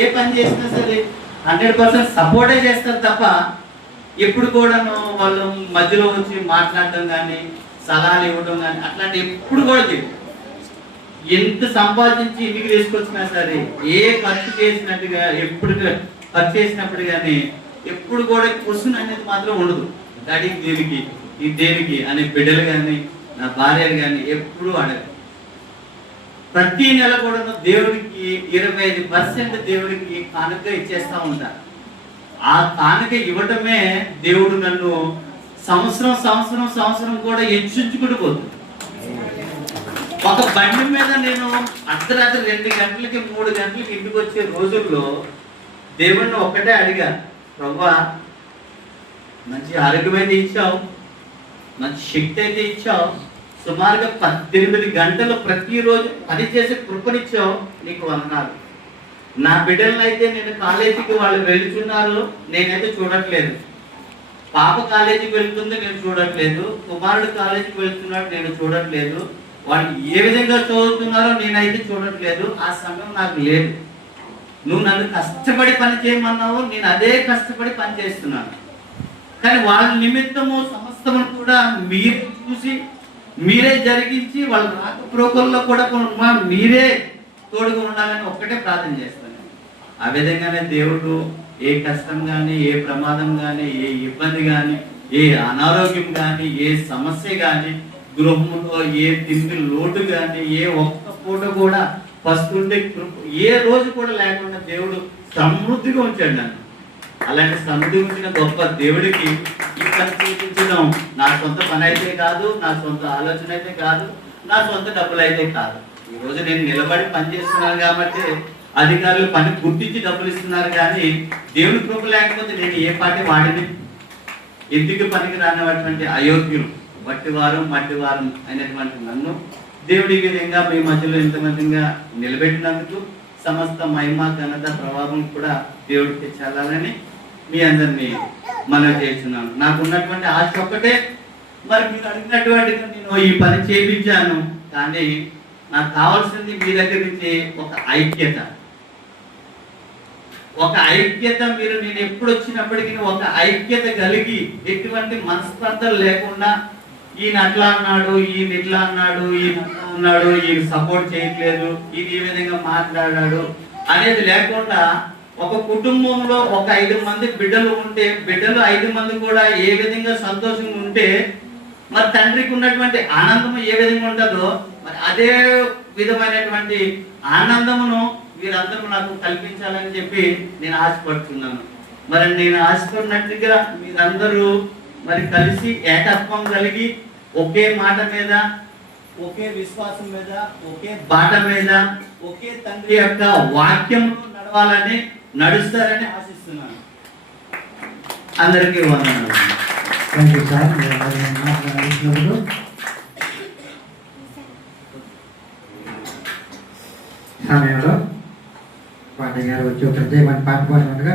ఏ పని చేసినా సరే 100% సపోర్టే చేస్తారు తప్ప ఎప్పుడు కూడాను వాళ్ళు మధ్యలో వచ్చి మాట్లాడటం కానీ సలహాలు ఇవ్వడం కానీ అట్లాంటి ఎప్పుడు కూడా తెలియదు. ఎంత సంపాదించి ఇంటికి తీసుకొచ్చినా సరే ఏ ఖర్చు చేసినట్టుగా ఎప్పుడు ఖర్చు చేసినప్పుడు కానీ ఎప్పుడు కూడా క్వశ్చన్ అనేది మాత్రం ఉండదు. డాడీ దేనికి ఇది దేనికి అనే బిడ్డలు కానీ నా భార్యలు కానీ ఎప్పుడు అడగదు. ప్రతి నెల కూడా దేవుడికి 25% దేవుడికి కానుక ఇచ్చేస్తా ఉంటారు. ఆ కానుక ఇవ్వటమే దేవుడు నన్ను సంవత్సరం సంవత్సరం సంవత్సరం కూడా హెచ్చించుకుంటూ పోతుంది. ఒక బండి మీద నేను అర్ధరాత్రి 2 గంటలకి 3 గంటలకి ఇంటికి వచ్చే రోజుల్లో దేవుడిని ఒక్కటే అడిగా, ప్రభువా మంచి ఆరోగ్యం అయితే ఇచ్చావు, మంచి శక్తి అయితే ఇచ్చావు, సుమారుగా 18 గంటలు ప్రతిరోజు పని చేసే కృపనిచ్చావు, నీకు వందనాలు. నా బిడ్డలను అయితే నేను కాలేజీకి వాళ్ళు వెళ్తున్నారు, నేనైతే చూడట్లేదు. పాప కాలేజీకి వెళ్తుంది, నేను చూడట్లేదు. కుమారుడు కాలేజీకి వెళ్తున్నాడు, నేను చూడట్లేదు. వాళ్ళు ఏ విధంగా చదువుతున్నారో నేనైతే చూడట్లేదు. ఆ సమయం నాకు లేదు. నువ్వు నన్ను కష్టపడి పని చేయమన్నావు, నేను అదే కష్టపడి పని చేస్తున్నాను. కానీ వాళ్ళ నిమిత్తము సమస్తము కూడా మీరు చూసి మీరే జరిగించి వాళ్ళ రాకపోకల్లో కూడా మీరే తోడుగా ఉండాలని ఒక్కటే ప్రార్థన చేస్తాను. ఆ విధంగానే దేవుడు ఏ కష్టం కానీ, ఏ ప్రమాదం కానీ, ఏ ఇబ్బంది కానీ, ఏ అనారోగ్యం కానీ, ఏ సమస్య కానీ, గృహంలో ఏ తిండి లోటు కానీ, ఏ ఒక్క పూట కూడా పస్తుంటే ఏ రోజు కూడా లేకుండా దేవుడు సమృద్ధిగా ఉంచాడు నన్ను. అలాంటి సమృద్ధి ఉంచిన గొప్ప దేవుడికి ఈ పని చూపించడం నా సొంత పని అయితే కాదు, నా సొంత ఆలోచన అయితే కాదు, నా సొంత డబ్బులు అయితే కాదు. ఈరోజు నేను నిలబడి పని చేస్తున్నాను కాబట్టి అధికారులు పని గుర్తించి డబ్బులు ఇస్తున్నారు. కానీ దేవుడి కృప లేకపోతే నేను ఏ పార్టీ వాడిని, ఎందుకు పనికి రానటువంటి అయోగ్యులు, మట్టివారం అయినటువంటి నన్ను దేవుడి విధంగా మీ మధ్యలో ఇంతమందిగా నిలబెట్టినందుకు సమస్త మహిమ ఘనత ప్రభావం కూడా దేవుడికి చెల్లాలని మీ అందరినీ మనం చేస్తున్నాను. నాకు ఉన్నటువంటి ఆశ ఒక్కటే, మరి మీరు అడిగినటువంటిగా నేను ఈ పని చేయించాను. కానీ నాకు కావాల్సింది మీ దగ్గర నుంచి ఒక ఐక్యత. మీరు నేను ఎప్పుడు వచ్చినప్పటికీ ఒక ఐక్యత కలిగి ఎటువంటి మనస్పర్ధలు లేకుండా ఈయన అట్లా అన్నాడు, ఈయన ఇట్లా అన్నాడు, ఈయన అట్లా ఉన్నాడు, ఈయన సపోర్ట్ చేయట్లేదు, ఈయన ఈ విధంగా మాట్లాడాడు అనేది లేకుండా ఒక కుటుంబంలో ఒక 5 మంది బిడ్డలు ఉంటే బిడ్డలు 5 మంది కూడా ఏ విధంగా సంతోషంగా ఉంటే మరి తండ్రికి ఉన్నటువంటి ఆనందం ఏ విధంగా ఉంటుందో మరి అదే విధమైనటువంటి ఆనందమును మీరందరూ నాకు కల్పించాలని చెప్పి నేను ఆశపడుతున్నాను. మరి నేను ఆశపడినట్టుగా మీరందరూ మరి కలిసి ఏకత్వం కలిగి ఒకే మాట మీద, ఒకే విశ్వాసం మీద, ఒకే బాట మీద, ఒకే తండ్రి యొక్క వాక్యంలో నడవాలని నడుస్తారని ఆశిస్తున్నాను. అందరికీ వందనాలు. సమయంలో పాట గారు వచ్చి ఒక పాట పాడినట్టుగా